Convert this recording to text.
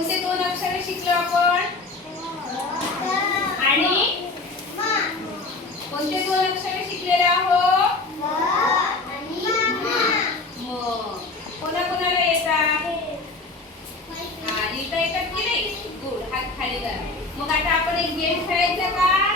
कोणते दोन अक्षरे शिकलो आपण? आणि कोणते दोन अक्षरे शिकलेले आहोत? कोणाकोणाला येतात? लिहिता येतात की नाही? गुड. हात खाली करा. मग आता आपण एक गेम खेळायचा का?